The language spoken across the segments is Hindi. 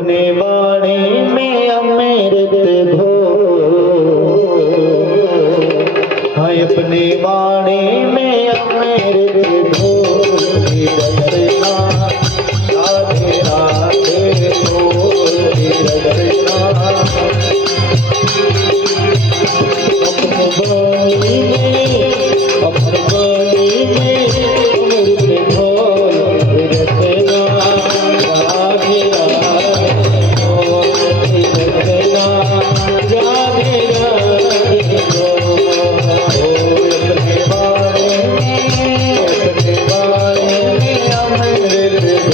अपने वाणी में अमृत घो, हाँ अपने वाणी में अमृत घो, रचना राधे राधे बोल रचना। अपने वाणी में अमृत घोल रचना राधे राधे बोल रचना राधे राधे बोल। अपने बारे में अमृत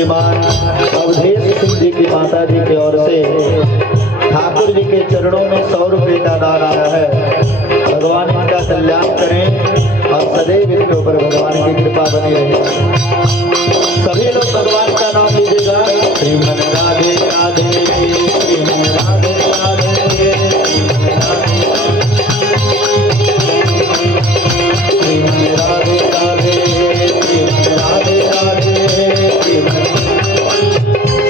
श्रीमान अवधेश सिंह जी की माता जी की ओर से ठाकुर जी के चरणों में 100 रुपये का दान आया है। भगवान इनका कल्याण करें और सदैव इनके ऊपर भगवान की कृपा बनी रहे। सभी लोग भगवान का नाम लीजिएगा। श्रीमन राधे राधे, श्रीमन राधे राधे, श्रीमन राधे राधे, श्रीमन राधे राधे,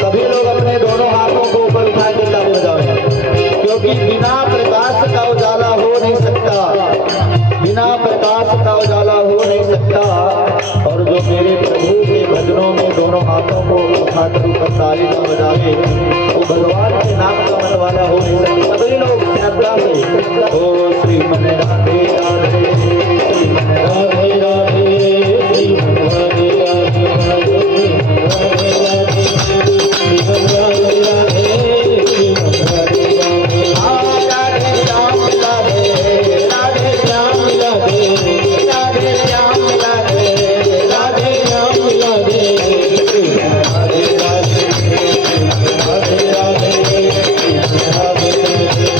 सभी लोग अपने दोनों हाथों को ऊपर उठा के ताली बजाएं, क्योंकि बिना प्रकाश का उजाला हो नहीं सकता, बिना प्रकाश का उजाला हो नहीं सकता। और जो मेरे प्रभु के भजनों में दोनों हाथों को उठाकर ऊपर ताली न बजावे वो भगवान के नाम का मतवाला हो नहीं सकता। सभी लोग श्रद्धा से ओ श्रीमन राधे राधे, श्रीमन राधे राधे, श्रीमन राधे राधे, राधे राधे, श्रीमन राधे राधे, श्रीमन राधे राधे, राधे श्याम राधे, राधे श्याम राधे, राधे श्याम राधे, राधे श्याम राधे, राधे राधे, राधे राधे,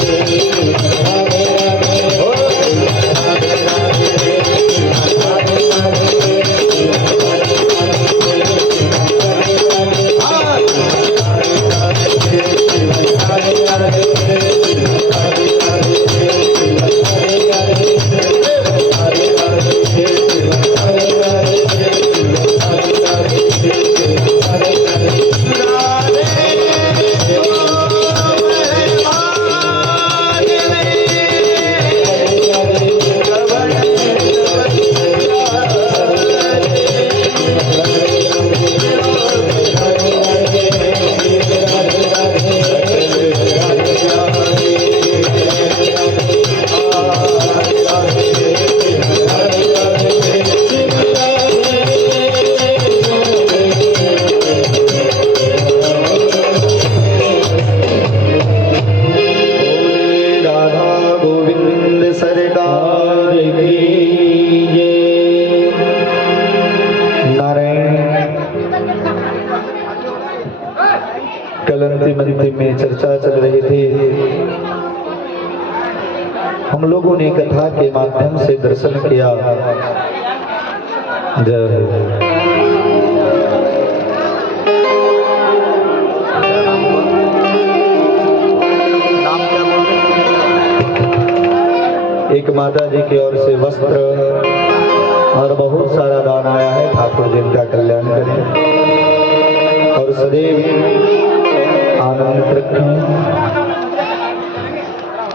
में चर्चा चल रही थी। हम लोगों ने कथा के माध्यम से दर्शन किया। जय एक माता जी की ओर से वस्त्र और बहुत सारा दान आया है। ठाकुर जी का कल्याण करें और सदैव आनंद रखें।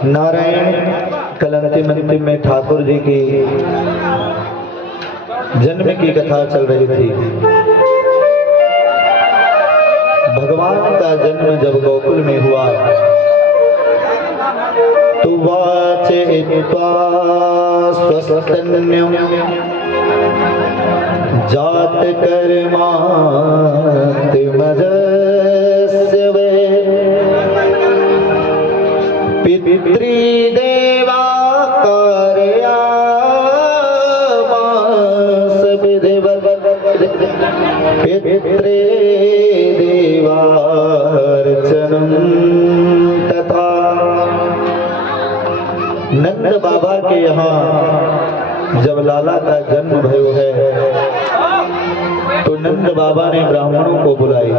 नारायण कलंती मंदिर में ठाकुर जी की जन्म की कथा चल रही थी। भगवान का जन्म जब गोकुल में हुआ तो वाचयित्वा स्वस्तन्यं जात कर्मातिमजस्य वे पितृदेवा कार्यामास विधिवत् पितृदेवार्चनं तथा। नंद बाबा के यहाँ जब लाला का जन्म भयो है तो नंद बाबा ने ब्राह्मणों को बुलाई।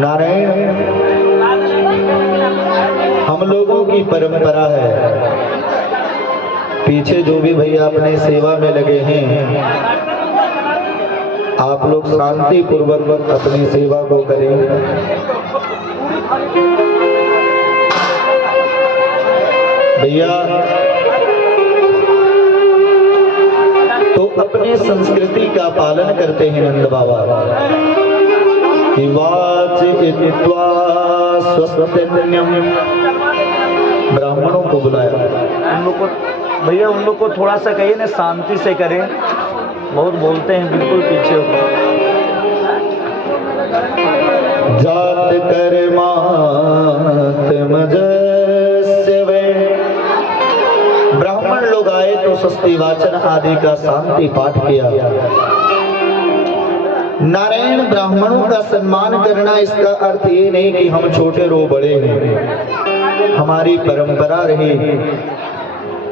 नारायण हम लोगों की परंपरा है, पीछे जो भी भैया अपने सेवा में लगे हैं आप लोग शांति पूर्वक अपनी सेवा को करें। भैया तो अपने संस्कृति का पालन करते हैं नंद बाबा। ब्राह्मणों को बुलाया। उन लोग को भैया उन लोग को थोड़ा सा कहिए ना शांति से करें, बहुत बोलते हैं, बिल्कुल पीछे हो। जात कर्मात्मजस्य वे। ब्राह्मण लोग आए तो स्वस्ति वाचन आदि का शांति पाठ किया। नारायण ब्राह्मणों का सम्मान करना इसका अर्थ ये नहीं कि हम छोटे रो बड़े हैं। हमारी परंपरा रही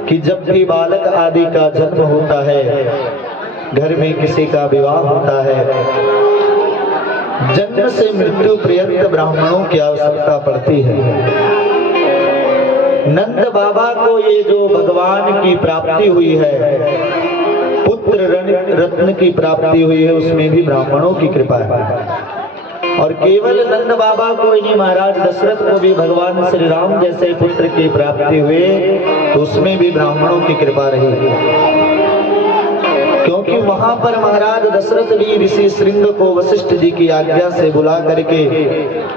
कि जब भी बालक आदि का जन्म होता है, घर में किसी का विवाह होता है, जन्म से मृत्यु पर्यंत ब्राह्मणों की आवश्यकता पड़ती है। नंद बाबा को ये जो भगवान की प्राप्ति हुई है, पुत्र रत्न की प्राप्ति हुई है, उसमें भी ब्राह्मणों की कृपा है। और केवल नंद बाबा को ही नहीं, महाराज दशरथ को भी भगवान श्री राम जैसे पुत्र की प्राप्ति हुई, तो उसमें भी ब्राह्मणों की कृपा रही। क्योंकि वहां पर महाराज दशरथ भी ऋषि श्रृंग को वशिष्ठ जी की आज्ञा से बुला करके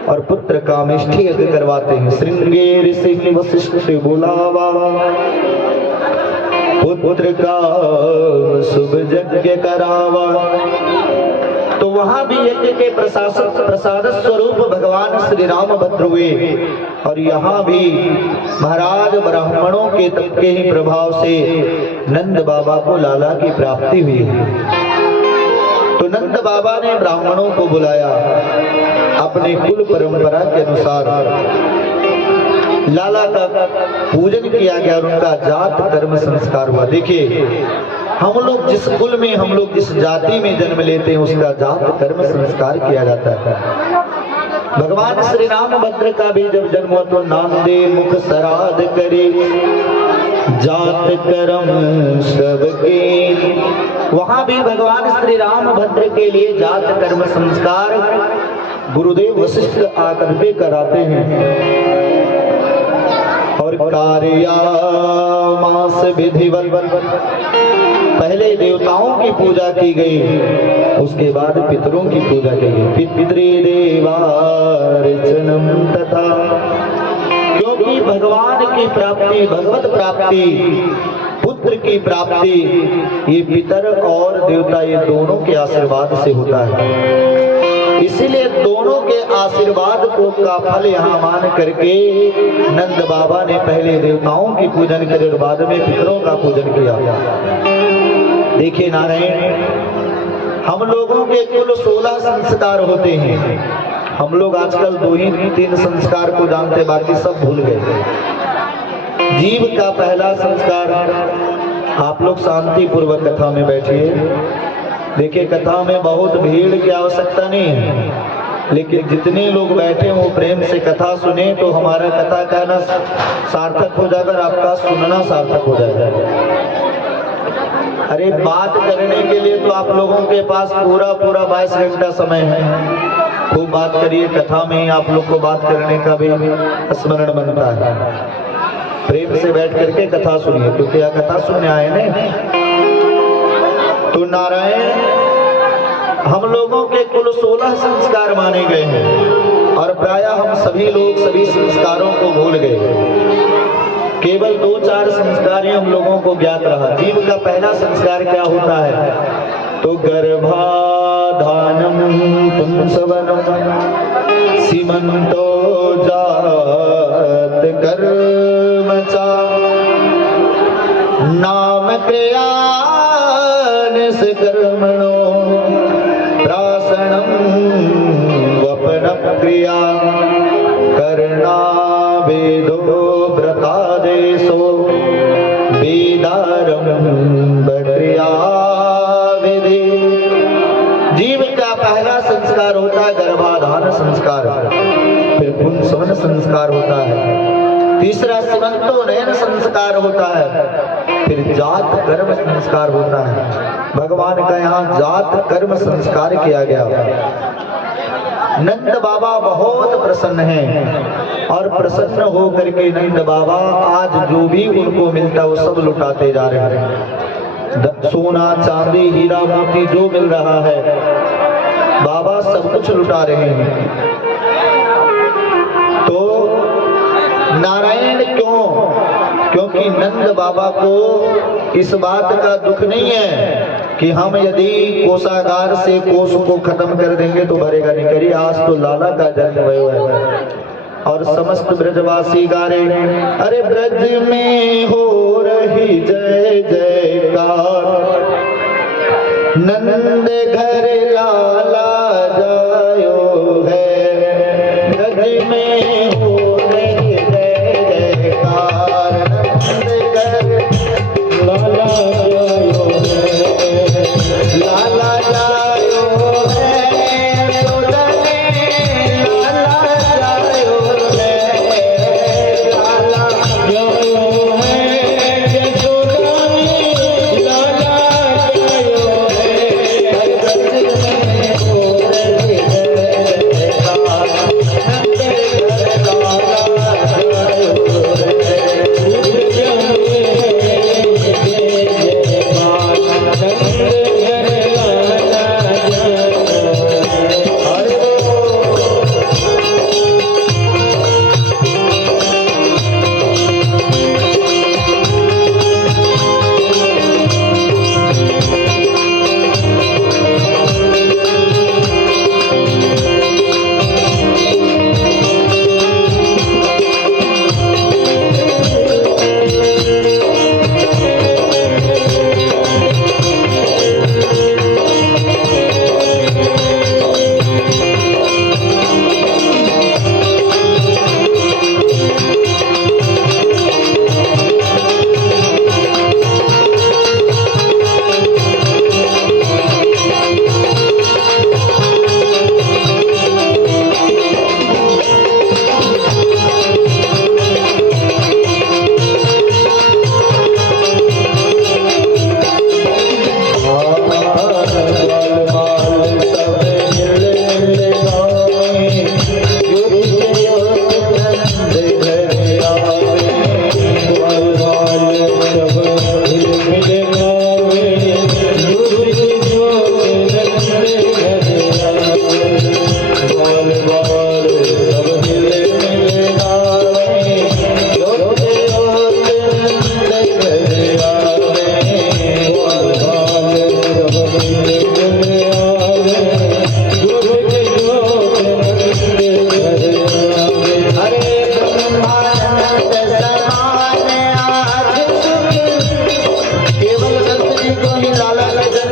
और पुत्र कामेष्ठी यज्ञ करवाते हैं। श्रृंगे ऋषि वशिष्ठ बुलावा, पुत्र का शुभ यज्ञ करावा। तो वहां भी यज्ञ के प्रसाद स्वरूप भगवान श्री राम भद्र हुए, और यहाँ भी महाराज ब्राह्मणों के तप के ही प्रभाव से नंद बाबा को लाला की प्राप्ति हुई। तो नंद बाबा ने ब्राह्मणों को बुलाया, अपने कुल परंपरा के अनुसार लाला का पूजन किया गया, उनका जात कर्म संस्कार हुआ। देखिए, हम लोग जिस कुल में, हम लोग जिस जाति में जन्म लेते हैं, उसका जात कर्म संस्कार किया जाता है। भगवान श्री रामभद्र का भी जब जन्म हुआ तो नाम दे मुख सराध करे, जात कर्म सबके। वहां भी भगवान श्री रामभद्र के लिए जात कर्म संस्कार गुरुदेव वशिष्ठ आकर के कराते हैं। और कार्या मास विधिवत, पहले देवताओं की पूजा की गई, उसके बाद पितरों की पूजा की गई। पितृदेवार्चनम तथा, क्योंकि भगवान की प्राप्ति, भगवत प्राप्ति, पुत्र की प्राप्ति, ये पितर और देवता, ये दोनों के आशीर्वाद से होता है। इसीलिए दोनों के आशीर्वाद को का फल यहाँ मान करके नंद बाबा ने पहले देवताओं की पूजन करे और बाद में पितरों का पूजन किया। देखिए नारायण, हम लोगों के कुल 16 संस्कार होते हैं। हम लोग आजकल 2 ही 3 संस्कार को जानते, बाकी सब भूल गए। जीव का पहला संस्कार, आप लोग शांति पूर्वक कथा में बैठिए। देखिए, कथा में बहुत भीड़ की आवश्यकता नहीं है, लेकिन जितने लोग बैठे वो प्रेम से कथा सुने तो हमारा कथा कहना सार्थक हो जाएगा, आपका सुनना सार्थक हो जाएगा। अरे बात करने के लिए तो आप लोगों के पास पूरा 22 घंटा समय है। खूब बात करिए, कथा में आप लोग को बात करने का भी स्मरण बनता है। प्रेम से बैठ करके कथा सुनिए, क्योंकि यह कथा सुनने आए ना। तो नारायण, हम लोगों के कुल 16 संस्कार माने गए हैं, और प्रायः हम सभी लोग सभी संस्कारों को भूल गए। केवल 2-4 संस्कार ही हम लोगों को ज्ञात रहा। जीव का पहला संस्कार क्या होता है? तो गर्भाधानम पुंसवनम सीमंतो जात कर्मचा नाम क्रिया कर्मणो प्रासनम वपन क्रिया कर्णा वेदो व्रतादेशो वेदारंभ क्रिया विधि। जीव का पहला संस्कार होता है गर्भाधान संस्कार, फिर पुंसवन संस्कार होता है, तीसरा सीमंतो नयन संस्कार होता है, फिर जात कर्म संस्कार होता है। भगवान का यहाँ जात कर्म संस्कार किया गया। नंद बाबा बहुत प्रसन्न हैं, और प्रसन्न हो करके नंद बाबा आज जो भी उनको मिलता वो सब लुटाते जा रहे हैं। सोना चांदी हीरा मोती जो मिल रहा है, बाबा सब कुछ लुटा रहे हैं। तो नारायण क्यों? क्योंकि नंद बाबा को इस बात का दुख नहीं है कि हम यदि कोषागार से कोष को खत्म कर देंगे तो भरेगा नहीं। करिए, आज तो लाला का जन्म हुआ है, और समस्त ब्रजवासी गा रहे हैं, अरे ब्रज में हो रही जय जयकार, नंद घर लाला जायो है, गज में हो रही जय जयकार। नंद घर लाला जायो है, लाला जायो है, सोदने लाला जायो है, लाला जायो है, सोदने लाला जायो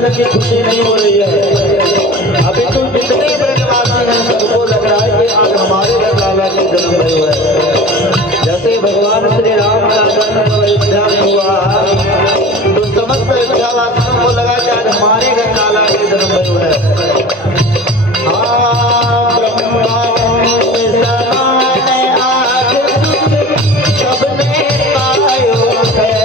की खुशी नहीं हो रही है। अभी तो जितने ब्रजवासी हैं सबको लग रहा है कि आज हमारे घर लाला के जन्म भय है। जैसे भगवान श्री राम का जन्म अयोध्या में हुआ तो समस्त अयोध्यावासियों को लगा कि आज हमारे घर लाला के जन्म भय है। हाँ, ब्रह्मानंद समान आज सबने पायो है।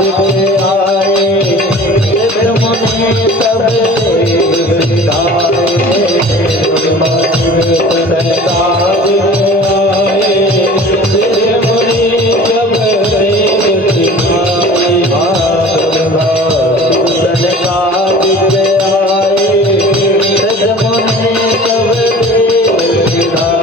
के आए सिद्ध मुनि सब देव सिधारे सरताज के आए सिद्ध मुनि सब देव सिधारे सरताज के आए सिद्ध मुनि सब देव सिधारे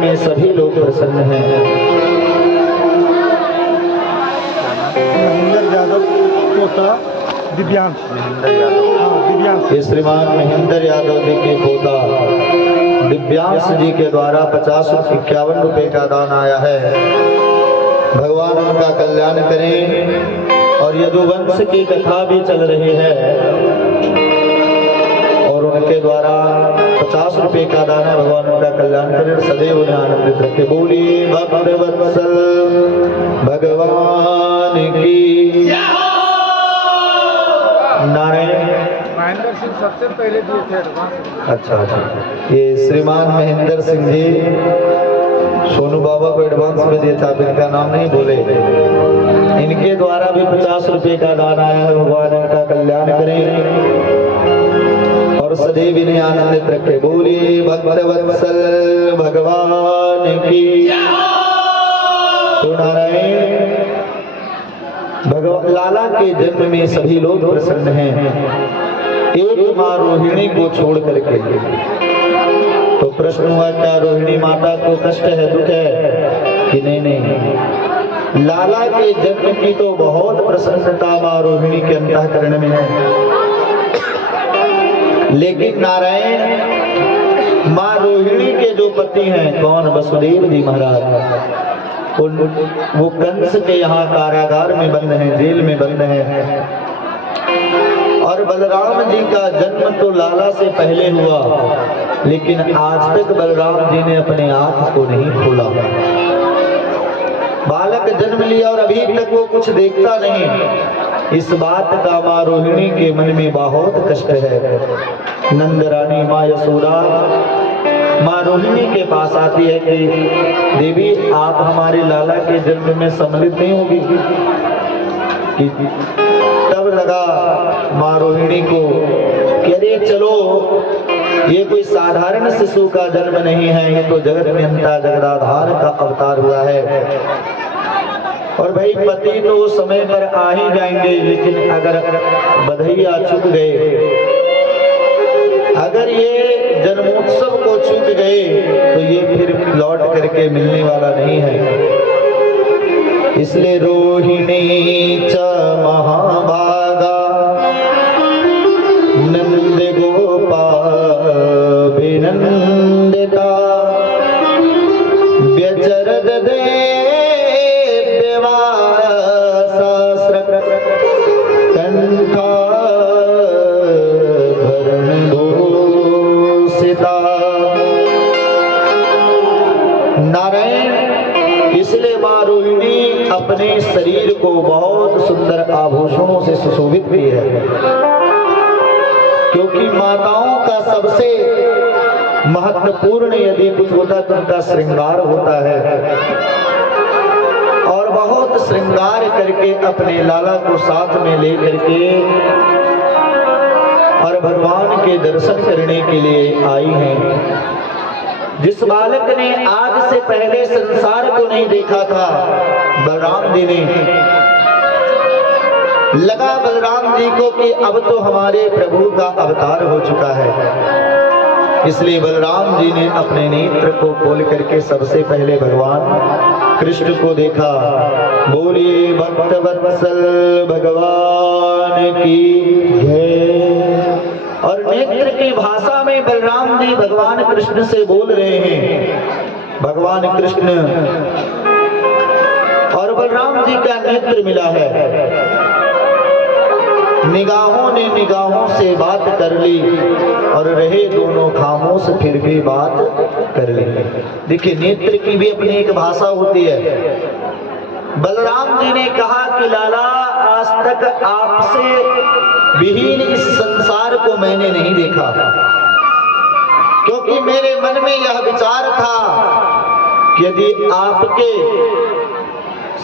में सभी लोग प्रसन्न हैं। महेंद्र यादव पोता दिव्यांश। महेंद्र यादव। ये श्रीमान महेंद्र यादव जी के पोता दिव्यांश जी के द्वारा 50-51 रुपए का दान आया है। भगवान उनका कल्याण करें। और यदुवंश की कथा भी चल रही है और उनके द्वारा 50 रुपए का दान है। भगवान उनका कल्याण करें, सदैव उन्हें आनंदित रखे। बोलिए भक्तवत्सल भगवान की नारायण। महेंद्र सिंह सबसे पहले दिए थे एडवांस। अच्छा, ये श्रीमान महेंद्र सिंह जी सोनू बाबा को एडवांस में दिया था, इनका नाम नहीं बोले। इनके द्वारा भी 50 रुपए का दान आया है। भगवान इनका कल्याण करें और सदैव इन्हें आनंदित रखे। बोलिए भक्तवत्सल भगवान की नारायण। भगवान लाला के जन्म में सभी लोग प्रसन्न हैं, एक माँ रोहिणी को छोड़ करके। तो प्रश्न हुआ, क्या रोहिणी माता को कष्ट है, दुख है कि नहीं? नहीं, लाला के जन्म की तो बहुत प्रसन्नता माँ रोहिणी के अंतःकरण में है। लेकिन नारायण माँ रोहिणी के जो पति हैं, कौन? वसुदेव जी महाराज। वो कंस के यहाँ कारागार में बंद हैं, जेल में बंद हैं। और बलराम जी का जन्म तो लाला से पहले हुआ, लेकिन आज तक बलराम जी ने अपने आंख को नहीं खोला। बालक जन्म लिया और अभी तक वो कुछ देखता नहीं। इस बात का माँ रोहिणी के मन में बहुत कष्ट है। नंद रानी माँ यशोदा माँ रोहिणी के पास आती है कि देवी, आप हमारे लाला के जन्म में सम्मिलित नहीं होगी कि? तब लगा माँ रोहिणी को कि अरे चलो, ये कोई साधारण शिशु का जन्म नहीं है, ये तो जगत नियंता जगदाधार का अवतार हुआ है। और भाई पति तो समय पर आ ही जाएंगे, लेकिन अगर बधैया चुक गए, अगर ये जन्मोत्सव को चूक गए तो ये फिर लौट करके मिलने वाला नहीं है। इसलिए रोहिणी च महाभागा नंद गोपाल विनंदिता व्यचरद कंठा नारायण। इसलिए माँ रोहिणी अपने शरीर को बहुत सुंदर आभूषणों से सुशोभित की है, क्योंकि माताओं का सबसे महत्वपूर्ण यदि कुछ होता तो उनका श्रृंगार होता है। और बहुत श्रृंगार करके अपने लाला को साथ में ले करके और भगवान के दर्शन करने के लिए आई हैं। जिस बालक ने आज से पहले संसार को नहीं देखा था, बलराम जी ने लगा बलराम जी को कि अब तो हमारे प्रभु का अवतार हो चुका है। इसलिए बलराम जी ने अपने नेत्र को खोल करके सबसे पहले भगवान कृष्ण को देखा। बोलिए भक्तवत्सल भगवान की जय। और नेत्र की भाषा में बलराम जी भगवान कृष्ण से बोल रहे हैं। भगवान कृष्ण और बलराम जी का नेत्र मिला है। निगाहों ने निगाहों से बात कर ली और रहे दोनों खामोश, फिर भी बात कर ली। देखिए, नेत्र की भी अपनी एक भाषा होती है। बलराम जी ने कहा कि लाला, आज तक आपसे विहीन इस संसार को मैंने नहीं देखा, क्योंकि मेरे मन में यह विचार था कि यदि आपके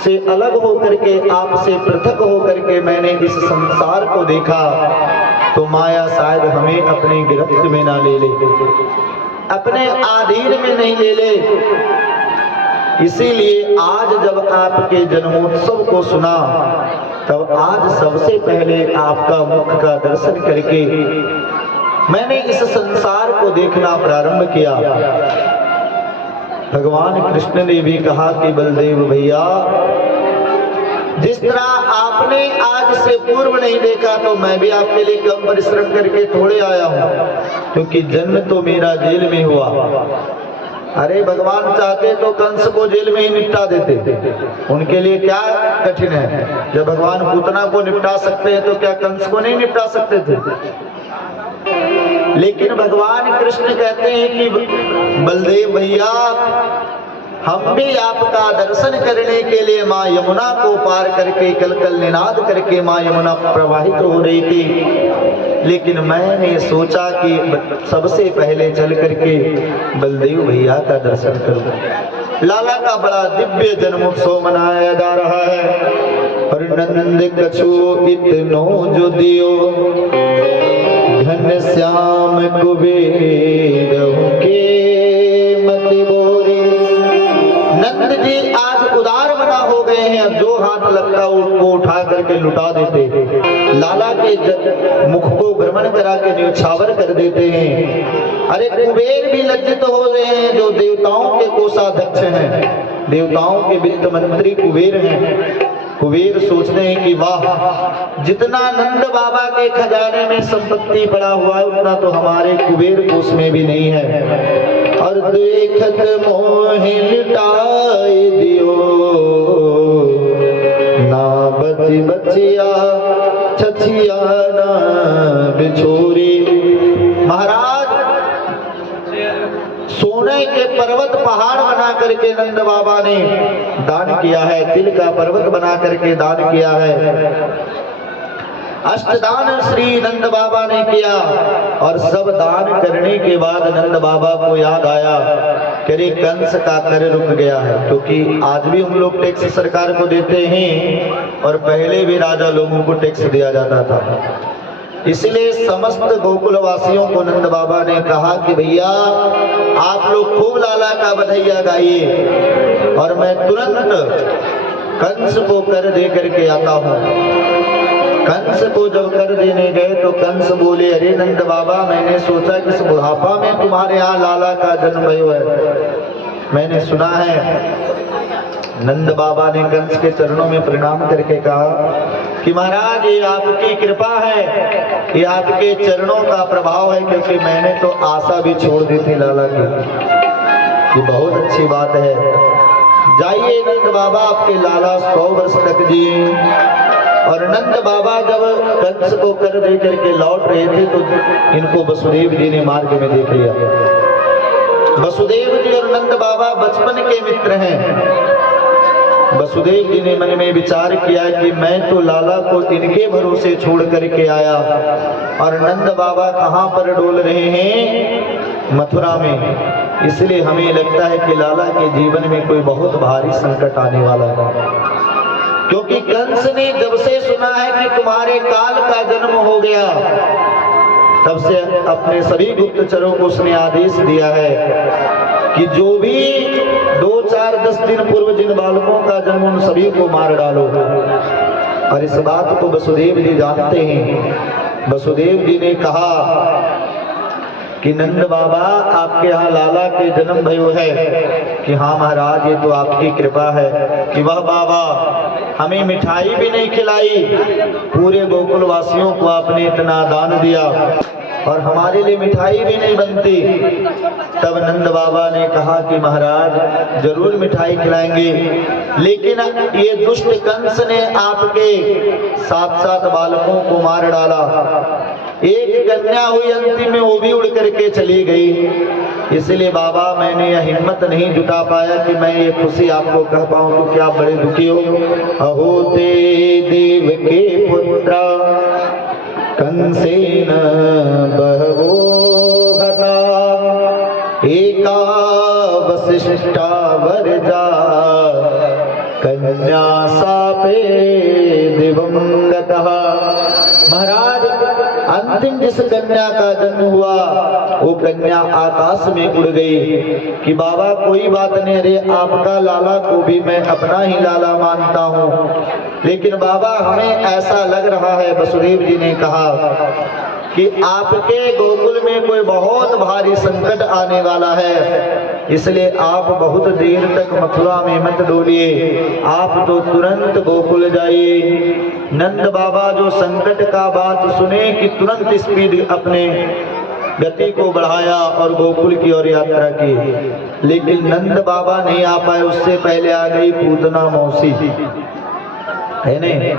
से अलग होकर के, आपसे पृथक होकर के मैंने इस संसार को देखा तो माया शायद हमें अपने गिरफ्त में ना ले ले, अपने अधीन में नहीं ले ले। इसीलिए आज जब आपके जन्मोत्सव को सुना, तब आज सबसे पहले आपका मुख का दर्शन करके मैंने इस संसार को देखना प्रारंभ किया। भगवान कृष्ण ने भी कहा कि बलदेव भैया, जिस तरह आपने आज से पूर्व नहीं देखा तो मैं भी आपके लिए कम परिश्रम करके थोड़े आया हूँ, क्योंकि जन्म तो मेरा जेल में हुआ। अरे भगवान चाहते तो कंस को जेल में ही निपटा देते, उनके लिए क्या कठिन है। जब भगवान पूतना को निपटा सकते हैं तो क्या कंस को नहीं निपटा सकते थे? लेकिन भगवान कृष्ण कहते हैं कि बलदेव भैया, हम भी आपका दर्शन करने के लिए माँ यमुना को पार करके कल कल निनाद करके माँ यमुना प्रवाहित हो रही थी, लेकिन मैंने सोचा कि सबसे पहले चल करके बलदेव भैया का दर्शन करूं। लाला का बड़ा दिव्य जन्मोत्सव मनाया जा रहा है। और नंद कछु इतनो जो दियो, घन श्याम कुबेर के मति बोरी। नंद जी आज उदार मना हो गए हैं, जो हाथ लगता उसको उठा करके लुटा देते, लाला के मुख को भ्रमण करा के न्यौछावर कर देते हैं। अरे कुबेर भी लज्जित हो रहे हैं, जो देवताओं के कोषाध्यक्ष हैं, देवताओं के वित्त मंत्री कुबेर हैं। कुबेर सोचते हैं कि वाह, जितना नंद बाबा के खजाने में संपत्ति पड़ा हुआ है उतना तो हमारे कुबेर कोष में भी नहीं है। और देखत मोहि लुटाए दियो, ना बची बचिया छछिया ना बिछोरी। महाराज, सोने के पर्वत पहाड़ बना करके नंद बाबा ने दान किया है, तिल का पर्वत बना करके दान किया है। अष्टदान श्री नंद बाबा ने किया। और सब दान करने के बाद नंद बाबा को याद आया कि अरे कंस का कर रुक गया है, क्योंकि आज भी हम लोग टैक्स सरकार को देते हैं और पहले भी राजा लोगों को टैक्स दिया जाता था। इसलिए समस्त गोकुल वासियों को नंद बाबा ने कहा कि भैया आप लोग खूब लाला का बधाइया गाइए, और मैं तुरंत कंस को कर दे करके आता हूँ। कंस को जब कर देने गए तो कंस बोले, अरे नंद बाबा, मैंने सोचा कि इस बुढ़ापा में तुम्हारे यहाँ लाला का जन्म हुआ है, मैंने सुना है। नंद बाबा ने कंस के चरणों में प्रणाम करके कहा कि महाराज, ये आपकी कृपा है, ये आपके चरणों का प्रभाव है, क्योंकि मैंने तो आशा भी छोड़ दी थी लाला की। ये बहुत अच्छी बात है। जाइए नंद बाबा, आपके लाला 100 वर्ष तक जिए। और नंद बाबा जब कंस को कर दे करके लौट रहे थे तो इनको वसुदेव जी ने मार्ग में देख लिया। वसुदेव जी और नंद बाबा बचपन के मित्र हैं। वसुदेव जी ने मन में विचार किया कि मैं तो लाला को इनके भरोसे छोड़ करके आया, और नंद बाबा कहाँ पर डोल रहे हैं? मथुरा में। इसलिए हमें लगता है कि लाला के जीवन में कोई बहुत भारी संकट आने वाला है, क्योंकि कंस ने जब से सुना है कि तुम्हारे काल का जन्म हो गया, तब से अपने सभी गुप्तचरों को उसने आदेश दिया है कि जो भी 2, 4, 10 दिन पूर्व जिन बालकों का जन्म उन सभी को मार डालो। और इस बात को वसुदेव जी जानते हैं। वसुदेव जी ने कहा कि नंद बाबा, आपके यहाँ लाला के जन्म भयो है? कि हाँ महाराज, ये तो आपकी कृपा है। कि वह बाबा, हमें मिठाई भी नहीं खिलाई, पूरे गोकुल वासियों को आपने इतना दान दिया और हमारे लिए मिठाई भी नहीं बनती। तब नंद बाबा ने कहा कि महाराज, जरूर मिठाई खिलाएंगे, लेकिन ये दुष्ट कंस ने आपके 7 बालकों को मार डाला। एक कन्या हुई अंतिम में, वो भी उड़ करके चली गई। इसलिए बाबा, मैंने यह हिम्मत नहीं जुटा पाया कि मैं ये खुशी आपको कह पाऊं, तो क्या बड़े दुखी हो। अहो ते देव के पुत्र कंसेन बहवो हता, एका वसिष्ठा वरजा कन्या सापे दिवंगतः। महाराज, अंतिम जिस कन्या का जन्म हुआ वो कन्या आकाश में उड़ गई। कि बाबा कोई बात नहीं, अरे आपका लाला को भी मैं अपना ही लाला मानता हूँ, लेकिन बाबा हमें ऐसा लग रहा है, वसुदेव जी ने कहा, कि आपके गोकुल में कोई बहुत भारी संकट आने वाला है। इसलिए आप बहुत देर तक मथुरा में मत डोलिए, आप तो तुरंत गोकुल जाइए। नंद बाबा जो संकट का बात सुने कि तुरंत स्पीड अपने गति को बढ़ाया और गोकुल की ओर यात्रा की। लेकिन नंद बाबा नहीं आ पाए, उससे पहले आ गई पूतना मौसी, है नहीं।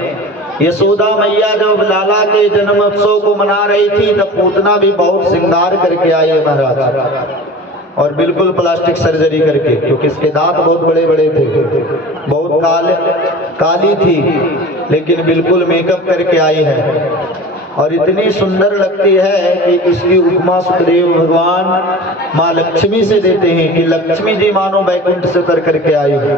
यशोदा मैया जब लाला के जन्म उत्सव को मना रही थी तब पूतना भी बहुत श्रृंगार करके आई है महाराज, और बिल्कुल प्लास्टिक सर्जरी करके, क्योंकि इसके दांत बहुत बड़े बड़े थे, बहुत काली थी, लेकिन बिल्कुल मेकअप करके आई है और इतनी सुंदर लगती है कि इसकी उपमा सुखदेव भगवान माँ लक्ष्मी से देते हैं कि लक्ष्मी जी मानो बैकुंठ से उतर करके आई है।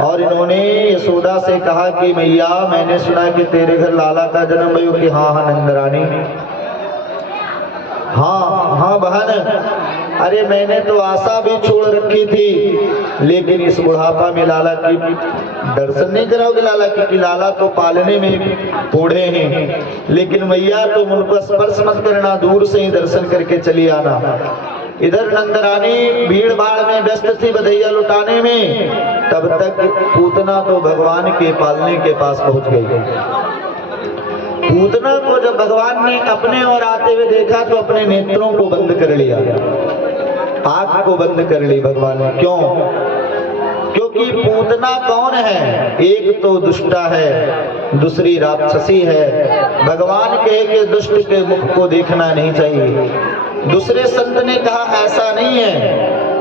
और इन्होंने यशोदा से कहा कि मैया मैंने सुना कि तेरे घर लाला का जन्म भयो। कि हाँ हाँ नंद रानी, हाँ हाँ बहन, अरे मैंने तो आशा भी छोड़ रखी थी, लेकिन इस बुढ़ापा में लाला की दर्शन नहीं कराओगे लाला की? कि लाला तो पालने में बूढ़े हैं, लेकिन मैया तुम उनको स्पर्श मत करना, दूर से ही दर्शन करके चली आना। इधर नंदरानी भीड़ भाड़ में व्यस्त थी बधैया लुटाने में, तब तक पूतना तो भगवान के पालने के पास पहुंच गई। पूतना को जब भगवान ने अपने और आते हुए देखा तो अपने नेत्रों को बंद कर लिया, आंख को बंद कर ली भगवान ने। क्यों? क्योंकि पूतना कौन है? एक तो दुष्टा है, दूसरी राक्षसी है। भगवान कहे कि दुष्ट के मुख को देखना नहीं चाहिए। दूसरे संत ने कहा ऐसा नहीं है,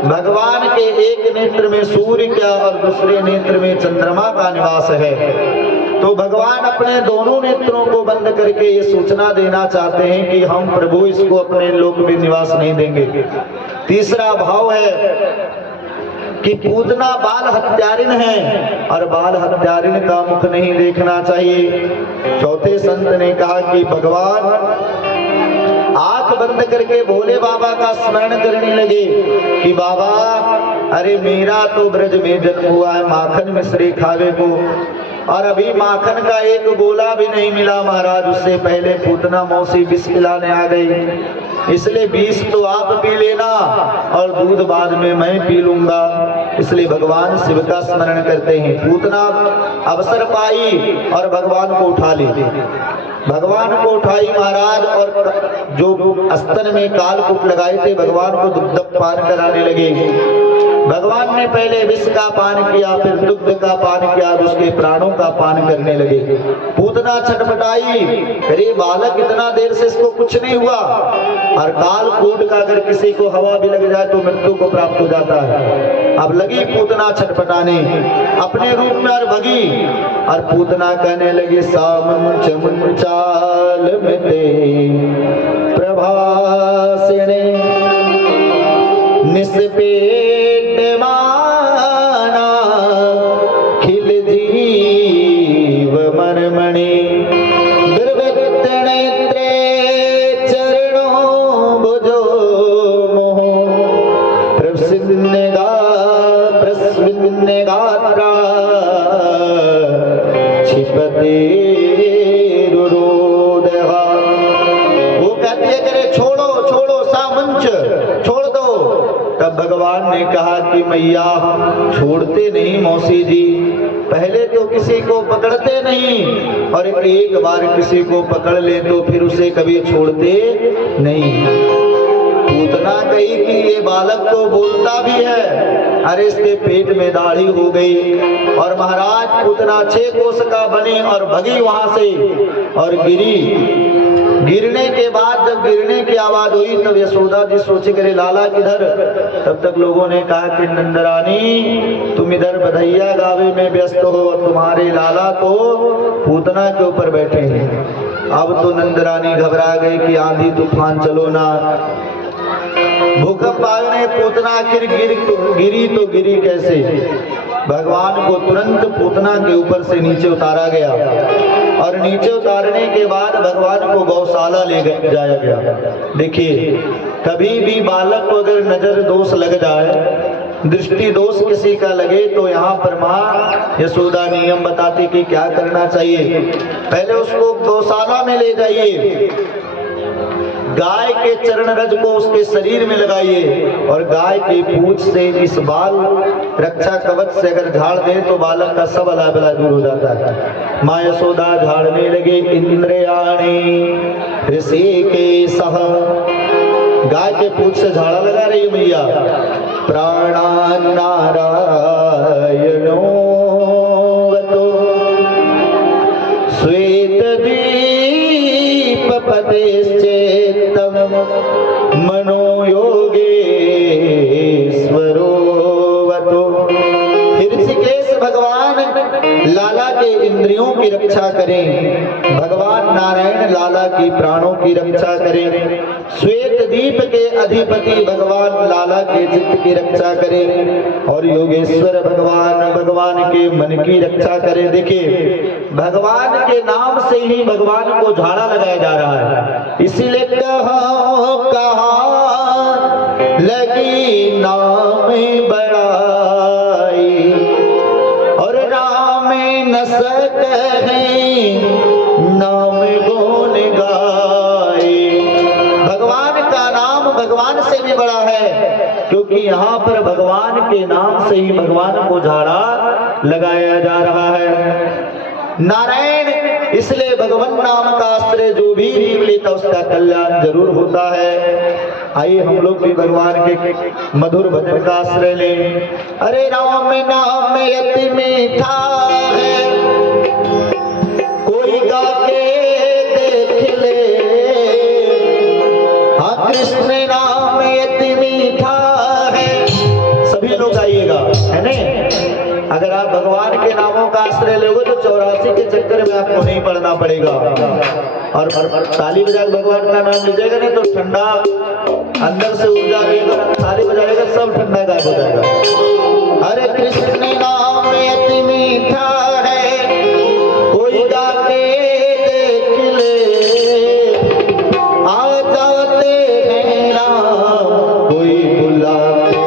भगवान के एक नेत्र में सूर्य का और दूसरे नेत्र में चंद्रमा का निवास है। तो भगवान अपने दोनों नेत्रों को बंद करके ये सूचना देना चाहते हैं कि हम प्रभु इसको अपने लोक में निवास नहीं देंगे। तीसरा भाव है कि पूतना बाल हत्यारिन है और बाल हत्यारिन का मुख नहीं देखना चाहिए। चौथे संत ने कहा कि भगवान आंख बंद करके भोले बाबा का स्मरण करने लगे कि बाबा अरे मेरा तो ब्रज में जन्म हुआ है माखन मिश्री खावे को, और अभी माखन का एक गोला भी नहीं मिला महाराज। उससे पहले पूतना मौसी विष पिलाने आ गई, इसलिए विष तो आप पी लेना और दूध बाद में मैं पी लूंगा। इसलिए भगवान शिव का स्मरण करते हैं। पूतना अवसर पाई और भगवान को उठा ली, भगवान को उठाई महाराज, और जो स्तन में कालकूट लगाए थे भगवान को दुग्ध पान कराने लगे। भगवान ने पहले विष का पान किया, फिर दुग्ध का पान किया, उसके प्राणों का पान करने लगे। पूतना छटपटाई, अरे बालक इतना देर से इसको कुछ नहीं हुआ, और कालकूट का अगर किसी को हवा भी लग जाए तो मृत्यु को प्राप्त हो जाता है। अब लगी पूतना छटपटाने अपने रूप में और भगी, और पूतना कहने लगी सामन चमन चाल में प्रभासिणे निस्पेट माना खिल जीव मरमणि दुर्वृत्त नेत्रे चरणों भुजो मोह प्रस्विन्न गात्रा छिपते रुरोदहा। वो कहती है करे छोड़ो छोड़ो सामंच छोड़ दो। तब भगवान ने कहा कि मैया छोड़ते नहीं मौसी जी, पहले तो किसी को पकड़ते नहीं, और एक बार किसी को पकड़ ले तो फिर उसे कभी छोड़ते नहीं। पूतना कही कि ये बालक तो बोलता भी है, अरे इसके पेट में दाढ़ी हो गई। और महाराज पूतना 6 कोस का बनी और भगी वहां से और गिरी। गिरने के बाद जब गिरने की आवाज हुई तब यशोदा जी सोचे करे लाला किधर। तब तक लोगों ने कहा कि नंदरानी तुम इधर बधैया गावे में व्यस्त हो और तुम्हारे लाला तो पूतना के ऊपर बैठे हैं। अब तो नंदरानी घबरा गई कि आंधी तूफान चलो ना। भूकंप आने पूतना आखिर गिरी तो गिरी कैसे? भगवान को तुरंत पूतना के ऊपर से नीचे उतारा गया, और नीचे उतारने के बाद भगवान को गौशाला ले जाया गया। देखिए कभी भी बालक को अगर नजर दोष लग जाए, दृष्टि दोष किसी का लगे, तो यहाँ पर माँ यशोदा नियम बताती कि क्या करना चाहिए। पहले उसको गौशाला में ले जाइए, गाय के चरण रज को उसके शरीर में लगाइए और गाय की पूंछ से इस बाल रक्षा कवच से अगर झाड़ दे तो बालक का सब अला बला दूर हो जाता है। माँ यशोदा झाड़ने लगे इंद्रियाणी ऋषि के सह, गाय के पूंछ से झाड़ा लगा रही है मैया। प्राणानारायणो श्वेत दीप पतेश्चेतम मनो योगेश्वरो वतो। ऋषिकेश भगवान लाला के इंद्रियों की रक्षा करें, भगवान नारायण लाला की प्राणों की रक्षा करें। श्वेत दीप के अधिपति भगवान लाला के चित्त की रक्षा करें और योगेश्वर भगवान के मन की रक्षा करें। देखिए भगवान के नाम से ही भगवान को झाड़ा लगाया जा रहा है। इसीलिए कहा लगी नाम बड़ाई और राम न सके नाम गुण गाए। भगवान का नाम भगवान से भी बड़ा है, क्योंकि यहाँ पर भगवान के नाम से ही भगवान को झाड़ा लगाया जा रहा है। नारायण इसलिए भगवान नाम का आश्रय जो भी रीव लेता उसका कल्याण जरूर होता है। आइए हम लोग भी भगवान के मधुर भजन का आश्रय लें। अरे राम नाम अति मीठा है, कोई गा के देख ले। हाँ कृष्ण नाम अति मीठा है। सभी लोग आइएगा, है नहीं? अगर आप भगवान के नामों का आश्रय लोगे तो 84 के चक्कर में आपको नहीं पड़ना पड़ेगा। और ताली बजा भगवान का नाम लीजिएगा नहीं तो ठंडा अंदर से ऊर्जा रहेगा, ताली बजाएगा सब ठंडा गायब हो जाएगा। अरे कृष्ण नाम अति मीठा है, कोई गा के देख ले। आ जाते हैं राम कोई बुलाते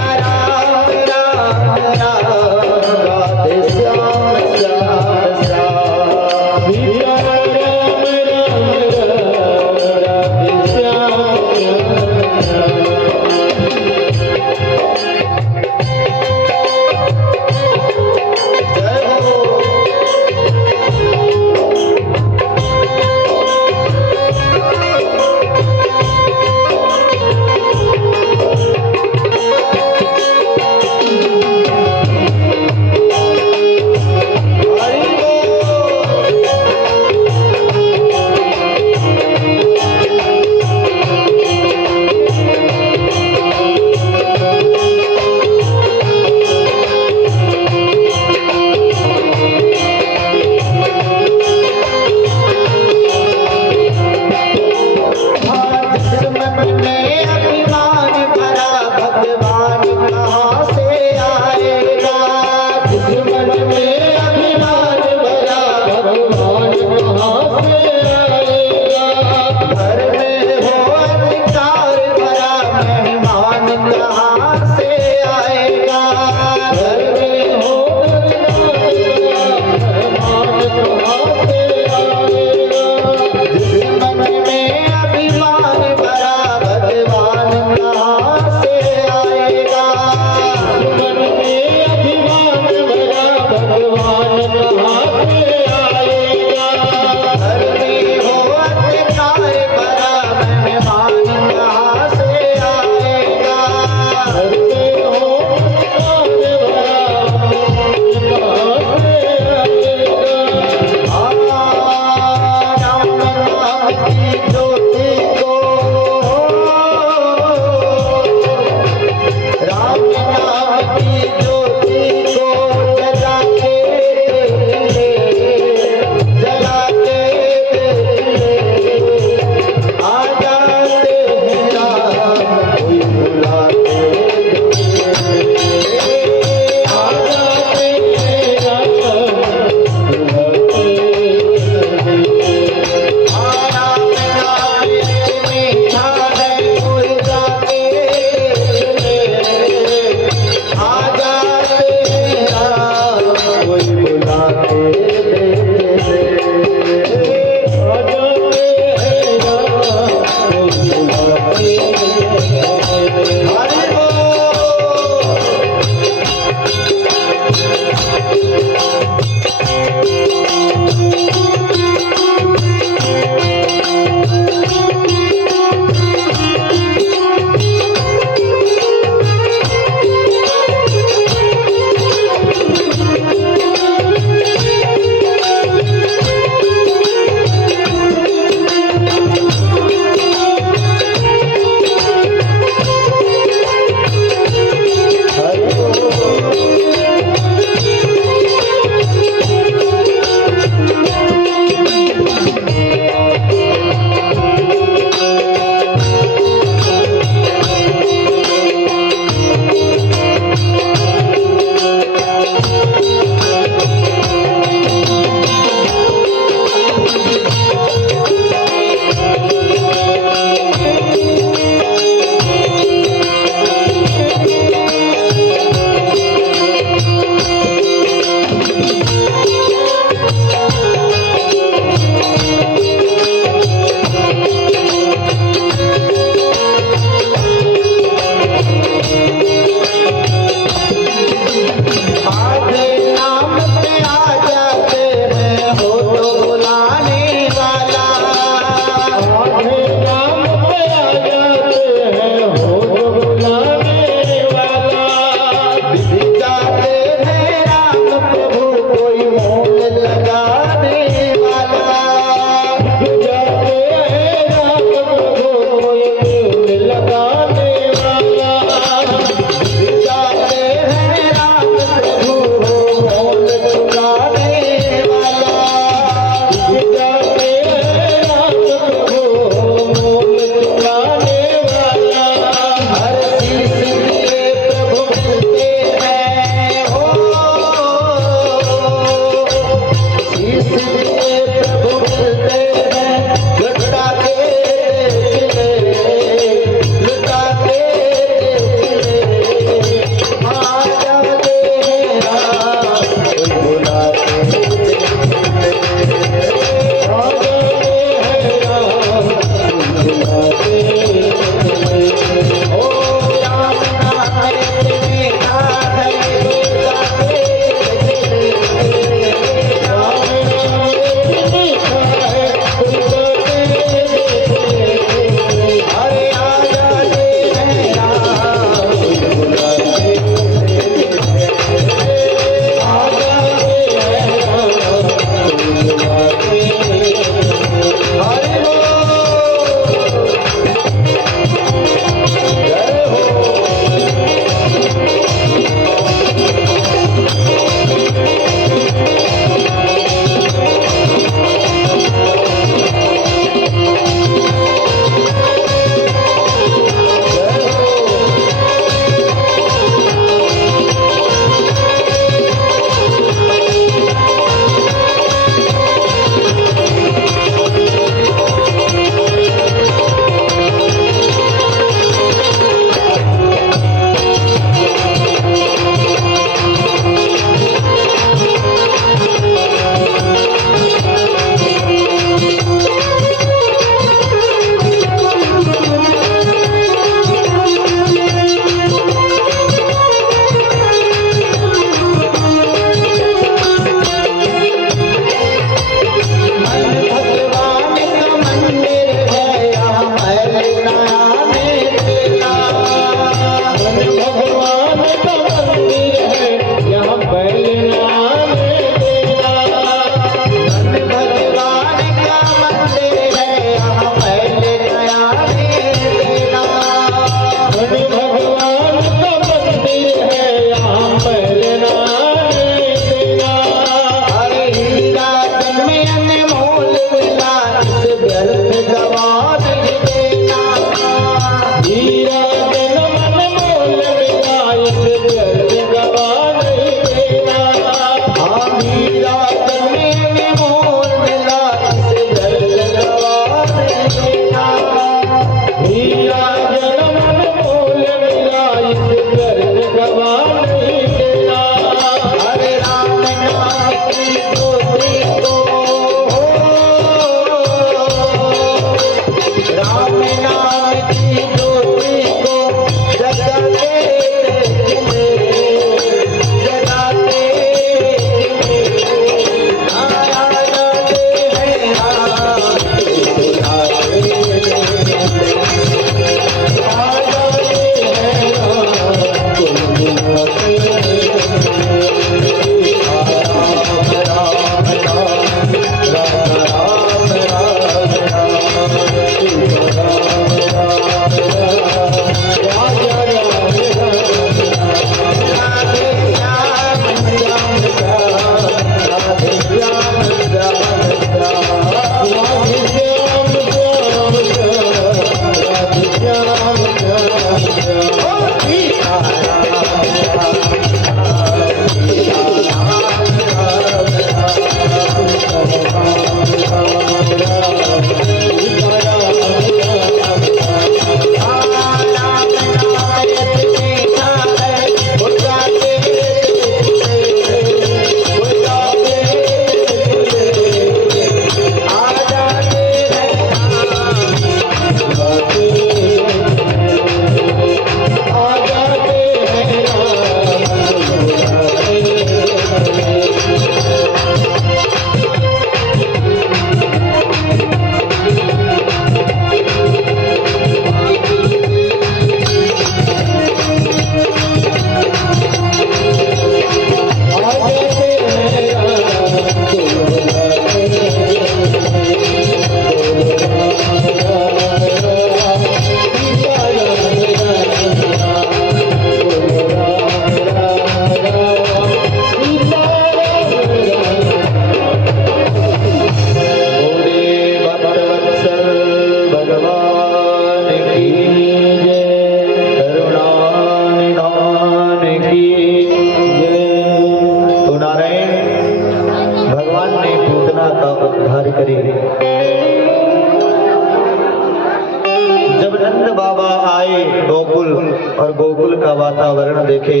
गोकुल का वातावरण देखे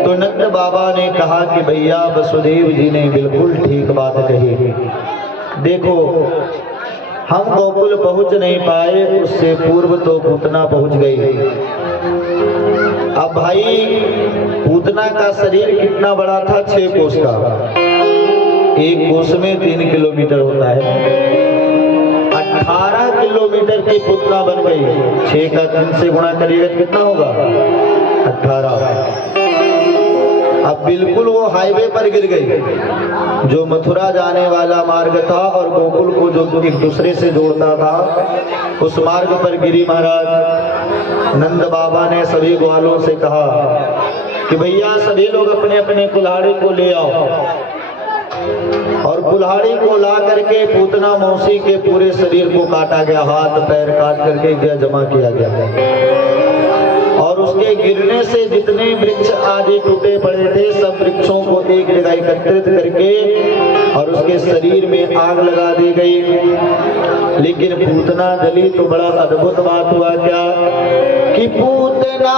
तो नंद बाबा ने कहा कि भैया वसुदेव जी ने बिल्कुल ठीक बात कही। देखो हम गोकुल पहुंच नहीं पाए, उससे पूर्व तो पूतना पहुंच गई। अब भाई पूतना का शरीर कितना बड़ा था? 6 कोस का। एक कोस में 3 किलोमीटर होता है। 18 किलोमीटर की पूतना बन गई। 6 का 3 से गुणा करिएगा कितना होगा? 18। अब बिल्कुल वो हाईवे पर गिर गई। जो मथुरा जाने वाला मार्ग था और गोकुल को जो एक दूसरे से जोड़ता था, उस मार्ग पर गिरी। महाराज नंद बाबा ने सभी ग्वालों से कहा कि भैया सभी लोग अपने अपने कुल्हाड़ी को ले आओ, और कुल्हाड़ी को ला करके पूतना मौसी के पूरे शरीर को काटा गया, हाथ पैर काट करके जमा किया गया। और उसके गिरने से जितने वृक्ष आदि टूटे पड़े थे, सब वृक्षों को एक जगह एकत्रित करके और उसके शरीर में आग लगा दी गई। लेकिन पूतना जली तो बड़ा अद्भुत बात हुआ क्या कि पूतना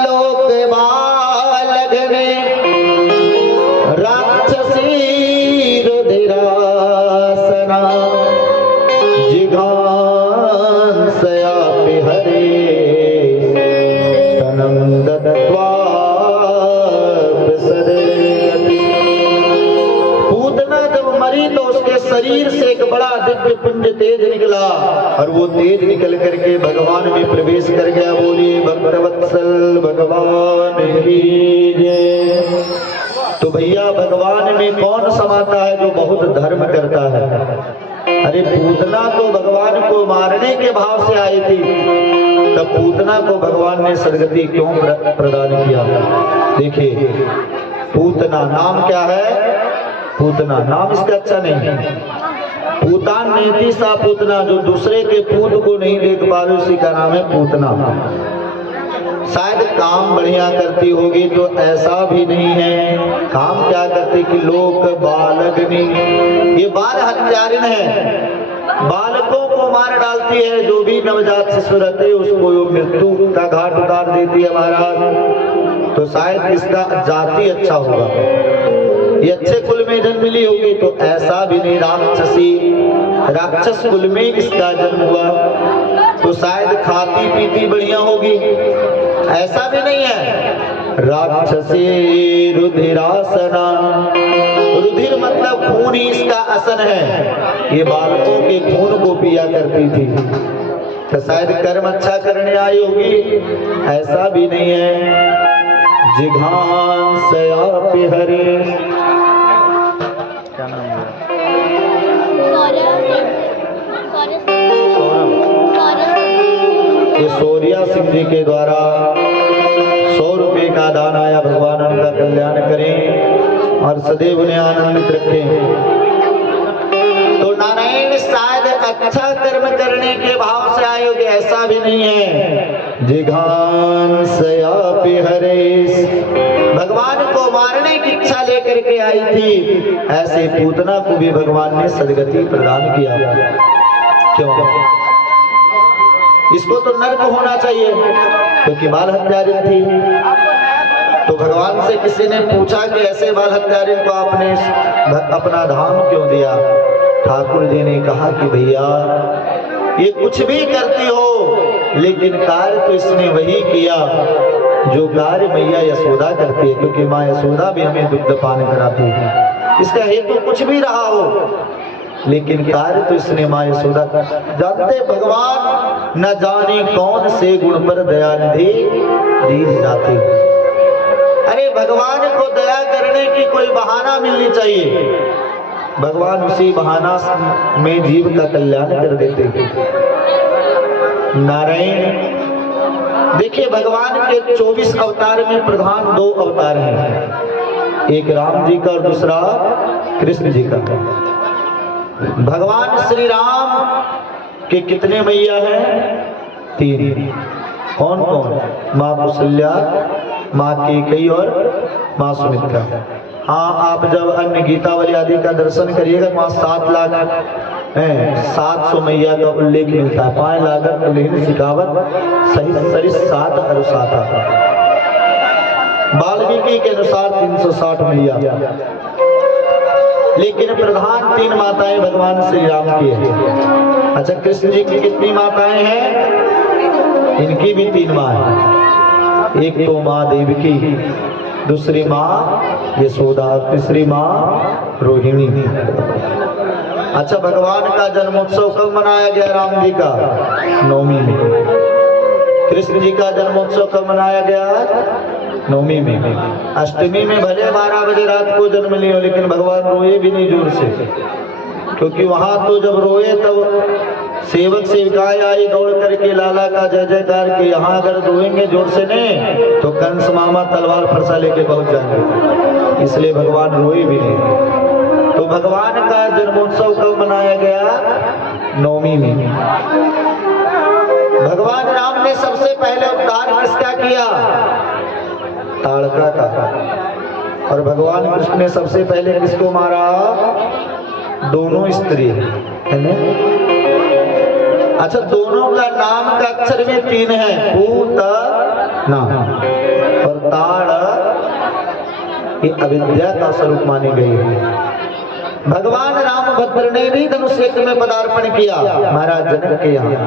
लोक बालघने राक्षसी रुधिरासना जिघांसया पिहरे पूतना जब मरी तो उसके शरीर से एक बड़ा दिव्य पुंज तेज निकला, और वो तेज निकल करके भगवान में प्रवेश कर गया। बोलिए भक्तवत्सल भगवान की जय। तो भैया भगवान में कौन समाता है? जो बहुत धर्म करता है। अरे पूतना तो भगवान को मारने के भाव से आई थी, तब पूतना को भगवान ने सदगति क्यों प्रदान किया? देखिए पूतना नाम क्या है? पूतना नाम इसका अच्छा नहीं है। पूतान नेति सा पूतना, जो दूसरे के पूत को नहीं देख पावे उसी का नाम है पूतना। शायद काम बढ़िया करती होगी तो ऐसा भी नहीं है। काम क्या करती कि लोक बालग्नि, ये बाल हत्यारिन है, बालकों को मार डालती है। जो भी नवजात शिशु रहते हैं उसको मृत्यु का घाट उतार देती है महाराज। तो शायद इसका जाति अच्छा होगा, ये अच्छे कुल में जन्म ली होगी, तो ऐसा भी नहीं। राक्षस कुल में इसका जन्म हुआ तो शायद खाती पीती बढ़िया होगी, ऐसा भी नहीं है। राक्षसी रुधिरासना, रुधिर मतलब खून ही इसका आसन है। ये बालकों के खून को पिया करती थी, तो शायद कर्म अच्छा करने आई होगी, ऐसा भी नहीं है। जिघांसया पिहरे, क्या नाम है? ये सौर्या सिंह जी के द्वारा 100 रुपए का दान आया। भगवान उनका कल्याण करें और सदैव उन्हें आनंदित रखें। तो नारायण शायद अच्छा कर्म करने के भाव से आए होगे, ऐसा भी नहीं है। जिघांसया पिहरे, भगवान को मारने की इच्छा लेकर के आई थी, ऐसे पूतना को भी भगवान ने सदगति प्रदान किया। क्यों? इसको तो नर्क होना चाहिए क्योंकि बाल हत्यारिन थी। तो भगवान से किसी ने पूछा कि ऐसे बाल हत्यारिन को आपने अपना धाम क्यों दिया? ठाकुर जी ने कहा कि भैया ये कुछ भी करती हो, लेकिन कार्य तो इसने वही किया जो कार्य मैया यशोदा करती है, क्योंकि माँ यशोदा भी हमें दुग्ध पान कराती है। इसका हेतु कुछ भी रहा हो, लेकिन कार्य तो इसने माँ यशोदा का। जानते भगवान न जाने कौन से गुण पर दया निधि दी जाती। अरे भगवान को दया करने की कोई बहाना मिलनी चाहिए, भगवान उसी बहाना में जीव का कल्याण कर देते। नारायण देखिए, भगवान के 24 अवतार में प्रधान 2 अवतार हैं, एक राम जी का और दूसरा कृष्ण जी का। भगवान श्री राम के कितने मैया हैं? 3। कौन कौन? माँ कौशल्या, माँ कैकेयी और माँ सुमित्रा। हाँ, आप जब अन्य गीतावली आदि का दर्शन करिएगा, वहाँ 7 लाख 700 मैया का उल्लेख मिलता है। 5 लागत लेन सिखावत सही सरिस 7 अरुसाता। वाल्मीकि के अनुसार 360 मैया, लेकिन प्रधान 3 माताएं भगवान श्री राम की है। अच्छा, कृष्ण जी की कितनी माताएं हैं? इनकी भी 3 माँ है। एक तो माँ देवकी, दूसरी माँ यशोदा, तीसरी माँ रोहिणी। अच्छा, भगवान का जन्मोत्सव कब मनाया गया? राम जी का 9वीं में। कृष्ण जी का जन्मोत्सव कब मनाया गया? 9वीं में। अष्टमी में भले 12 बजे रात को जन्म लियो, लेकिन भगवान रोए भी नहीं जोर से, क्योंकि वहां तो जब रोए तब सेवक सेविकाएं आई दौड़ करके लाला का जय जयकार के। यहाँ अगर रोएंगे जोर से नहीं तो कंस मामा तलवार फरसा लेके पहुंच जाएंगे, इसलिए भगवान रोए भी नहीं। तो भगवान का जन्मोत्सव कब मनाया गया? 9वीं में। भगवान राम ने सबसे पहले अवतार किसका किया? ताड़का का। और भगवान कृष्ण ने सबसे पहले किसको मारा? दोनों स्त्री है ना? अच्छा, दोनों का नाम का अक्षर में 3 है, पूत ना और ताड़, ये अविद्या का स्वरूप मानी गई है। भगवान रामभद्र ने भी धनुष यज्ञ में पदार्पण किया महाराज जनक के यहाँ,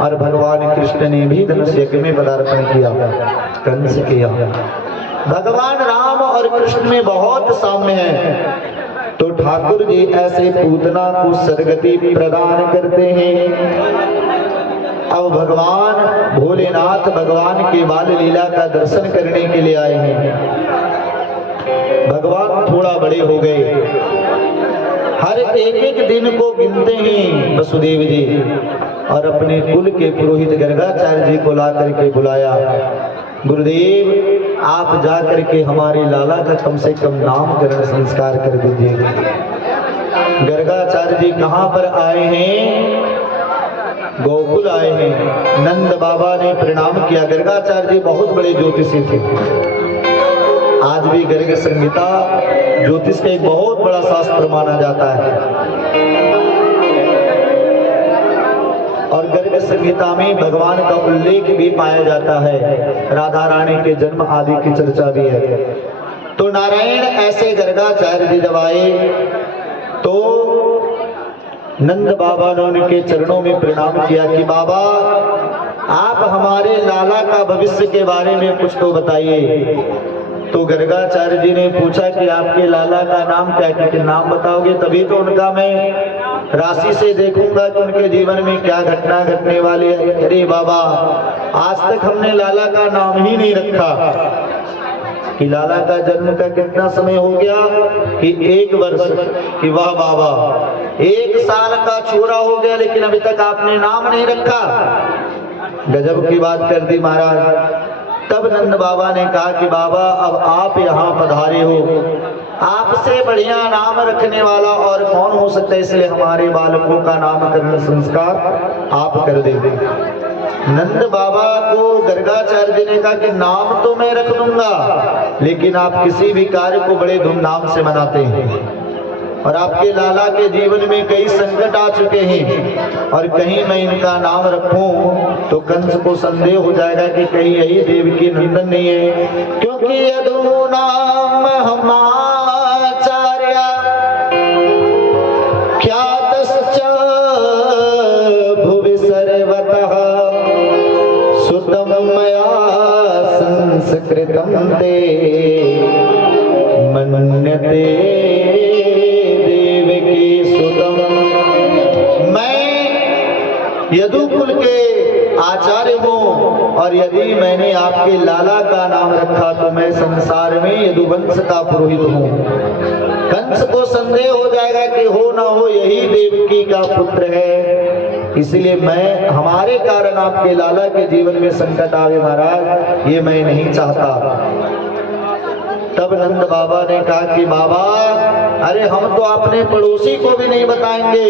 और भगवान कृष्ण ने भी धनुष यज्ञ में पदार्पण किया कंस के यहाँ। भगवान राम और कृष्ण में बहुत साम्य है। तो ठाकुर जी ऐसे पूतना को सदगति प्रदान करते हैं। अब भगवान भोलेनाथ भगवान के बाल लीला का दर्शन करने के लिए आए हैं। भगवान थोड़ा बड़े हो गए, हर एक दिन को गिनते हैं वसुदेव जी, और अपने कुल के पुरोहित गर्गाचार्य जी को ला करके बुलाया। गुरुदेव, आप जा करके हमारे लाला का कम से कम नामकरण संस्कार कर दीजिए। गर्गाचार्य जी कहाँ पर आए हैं? गोकुल आए हैं। नंद बाबा ने प्रणाम किया। गर्गाचार्य जी बहुत बड़े ज्योतिषी थे। आज भी गर्ग संहिता ज्योतिष का एक बहुत बड़ा शास्त्र माना जाता है, और गर्ग संहिता में भगवान का उल्लेख भी पाया जाता है। राधा रानी के जन्म आदि की चर्चा भी है। तो नारायण ऐसे गर्गाचार्य जी जब आए तो नंद बाबा ने उनके चरणों में प्रणाम किया कि बाबा, आप हमारे लाला का भविष्य के बारे में कुछ तो बताइए। तो गर्गाचार्य जी ने पूछा कि आपके लाला का नाम क्या है? कि नाम बताओगे तभी तो उनका मैं राशि से देखूंगा कि उनके जीवन में क्या घटना घटने वाली है। अरे बाबा, आज तक हमने लाला का नाम ही नहीं रखा कि लाला का जन्म का कितना समय हो गया कि 1 वर्ष, कि वाह बाबा 1 साल का छोरा हो गया, लेकिन अभी तक आपने नाम नहीं रखा। गजब की बात कर दी महाराज। तब नंद बाबा ने कहा कि बाबा, अब आप यहाँ पधारे हो, आपसे बढ़िया नाम रखने वाला और कौन हो सकता है, इसलिए हमारे बालकों का नामकरण संस्कार आप कर दे। नंद बाबा को गर्गाचार्य जी ने कहा कि नाम तो मैं रख दूंगा, लेकिन आप किसी भी कार्य को बड़े धूमधाम से मनाते हैं, और आपके लाला के जीवन में कई संकट आ चुके हैं, और कहीं मैं इनका नाम रखूं तो कंस को संदेह हो जाएगा कि कहीं यही देवकी नंदन नहीं है, क्योंकि यदु नाम हमाचार्य ख्यातश्च भुवि सर्वतः सुतम मया संस्कृतं ते मन्यते यदुकुल के आचार्य हूँ, और यदि मैंने आपके लाला का नाम रखा तो मैं संसार में यदुवंश का पुरोहित हूँ। कंस को संदेह हो जाएगा कि हो ना हो यही देवकी का पुत्र है, इसलिए मैं हमारे कारण आपके लाला के जीवन में संकट आवे महाराज, ये मैं नहीं चाहता। तब नंद बाबा ने कहा कि बाबा, अरे हम तो अपने पड़ोसी को भी नहीं बताएंगे,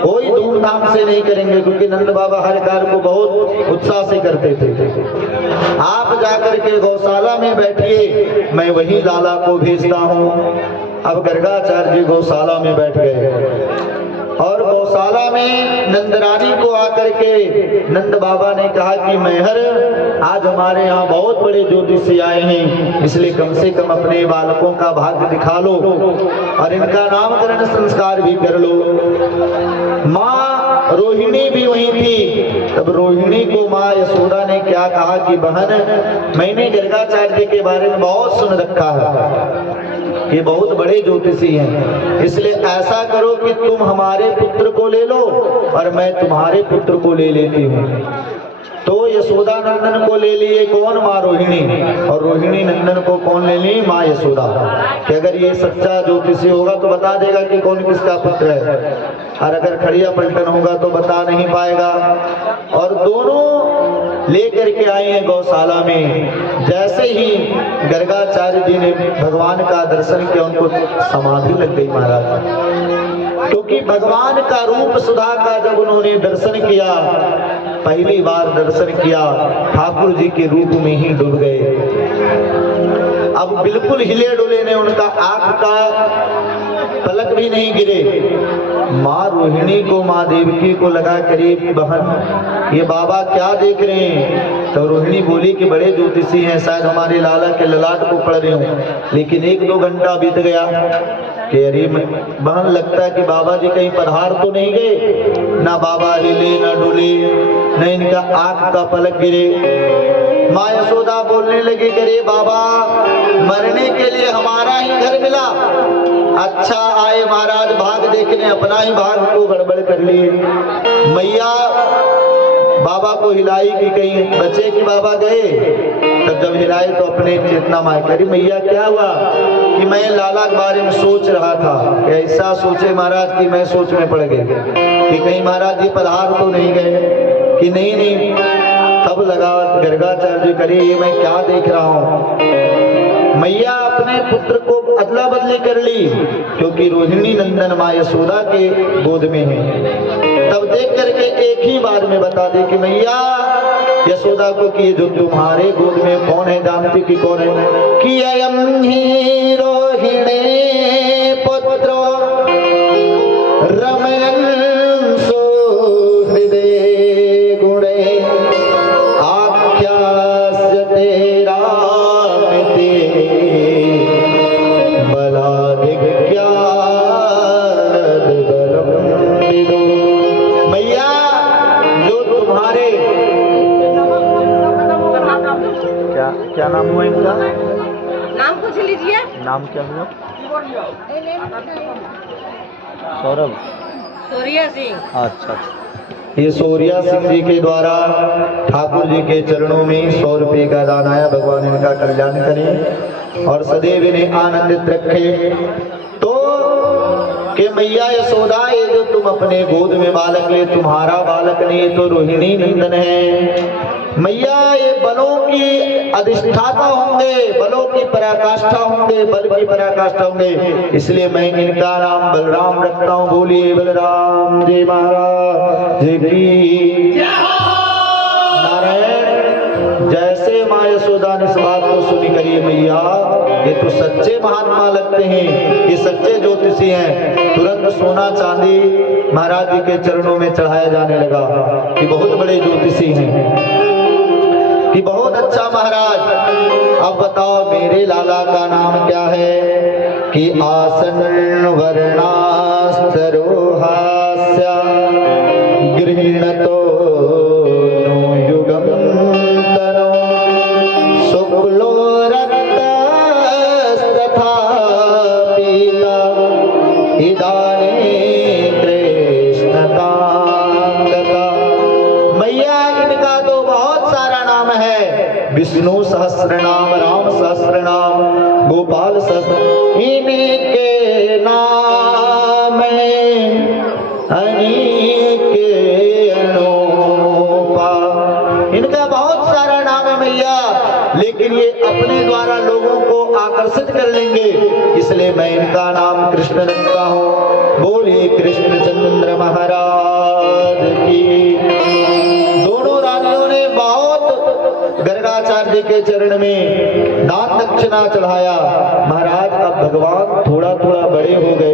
कोई धूमधाम से नहीं करेंगे, क्योंकि नंद बाबा हर कार्य को बहुत उत्साह से करते थे। आप जाकर के गौशाला में बैठिए, मैं वही लाला को भेजता हूँ। अब गर्गाचार्य जी गौशाला में बैठ गए। और गौशाला में नंदरानी को आकर के नंद बाबा ने कहा कि मैहर, आज हमारे यहाँ बहुत बड़े ज्योतिषी आए हैं, इसलिए कम से कम अपने बालकों का भाग्य दिखा लो और इनका नामकरण संस्कार भी कर लो। माँ रोहिणी भी वहीं थी। तब रोहिणी को माँ यशोदा ने क्या कहा कि बहन, मैंने गर्गाचार्य के बारे में बहुत सुन रखा है, ये बहुत बड़े ज्योतिषी हैं, इसलिए ऐसा करो कि तुम हमारे पुत्र को ले लो और मैं तुम्हारे पुत्र को ले लेती हूँ। तो यशोदा नंदन को ले लिए कौन? माँ रोहिणी। और रोहिणी नंदन को कौन ले ली? माँ यशोदा। कि अगर ये सच्चा ज्योतिषी होगा तो बता देगा कि कौन किसका पुत्र है, और अगर खड़िया पलटन होगा तो बता नहीं पाएगा। और दोनों लेकर के आए हैं गौशाला में। जैसे ही गर्गाचार्य जी ने भगवान का दर्शन किया, उनको समाधि लग गई महाराज, क्योंकि भगवान का रूप सुधा का जब उन्होंने दर्शन किया, पहली बार दर्शन किया, ठाकुर जी के रूप में ही डूब गए। अब बिल्कुल हिले डुले ने, उनका आंख का पलक भी नहीं गिरे। माँ रोहिणी को, माँ देवकी को लगा, करीब बहन ये बाबा क्या देख रहे हैं? तो रोहिणी बोली कि बड़े ज्योतिषी हैं, शायद हमारे लाला के ललाट को पढ़ रहे हूँ। लेकिन 1-2 घंटा बीत गया कि अरे बहन, लगता है कि बाबा जी कहीं पधार तो नहीं गए। ना बाबा हिले, ना डुले, न इनका आंख का पलक गिरे। माँ यशोदा बोलने लगी, अरे बाबा, मरने के लिए हमारा ही घर मिला। अच्छा आए महाराज भाग देखने, अपना ही भाग को गड़बड़ कर लिए। मैया बाबा को हिलाई कि कहीं बचे कि बाबा गए। तब जब हिलाई तो अपने चेतना माई करी, मैया क्या हुआ? कि मैं लाला के बारे में सोच रहा था। ऐसा सोचे महाराज कि मैं सोच में पड़ गए कि कहीं महाराज जी पधार तो नहीं गए, कि नहीं। तब लगा गर्गाचार्य करे, ये मैं क्या देख रहा हूँ। मैया अपने पुत्र को अदला बदली कर ली, क्योंकि रोहिणी नंदन माँ यशोदा के गोद में है। तब देख करके एक ही बार में बता दे कि मैया यशोदा को कि ये जो तुम्हारे गोद में कौन है, जानती कि कौन है? कि अयम ही रोहिणी पुत्र रमयन् सुहृदे गुणे आख्यास्यते रामिते मैया जो तुम्हारे क्या नाम हुआ इनका? नाम पूछ लीजिए। नाम क्या हुआ? सौरभ, सूर्या सिंह। अच्छा। ये सूर्या सिंह जी के द्वारा ठाकुर जी के चरणों में 100 रुपये का दान आया। भगवान इनका कल्याण करें और सदैव इन्हें आनंदित रखे। तो कि मैया यशोदा, ये जो तुम अपने गोद में बालक ले, तुम्हारा बालक नहीं, तो रोहिणी नंदन है। मैया ये बलों की अधिष्ठाता होंगे, बलों की पराकाष्ठा होंगे, बल की पराकाष्ठा होंगे, इसलिए मैं इनका नाम बलराम रखता हूँ। बोलिए बलराम जी महाराज की नारायण। जैसे माँ यशोदा ने इस बात को सुनी, करिए मैया ये तो सच्चे महात्मा लगते हैं, ये सच्चे ज्योतिषी हैं। तुरंत सोना चांदी महाराज जी के चरणों में चढ़ाया जाने लगा कि बहुत बड़े ज्योतिषी हैं, कि बहुत अच्छा महाराज। अब बताओ मेरे लाला का नाम क्या है? कि आसन वर्णास्तरोहास्य गृहीणतो नो युगम तनो शुक्लो रक्तस्तथा पीता इदानीं कृष्णकांतका। मैया इनका तो बहुत सारा नाम है, विष्णु सहस्र नाम, राम सहस्र नाम, गोपाल सहस्र, इनके नाम अनेक अनोपा। इनका बहुत सारा नाम है मैया, लेकिन ये अपने द्वारा लोगों को आकर्षित कर लेंगे, इसलिए मैं इनका नाम कृष्ण रखता हूँ। बोलिए कृष्णचंद्र महाराज की। दोनों रानियों ने बहुत गर्गाचार्य के चरण में दान दक्षिणा चढ़ाया। महाराज अब भगवान थोड़ा थोड़ा बड़े हो गए।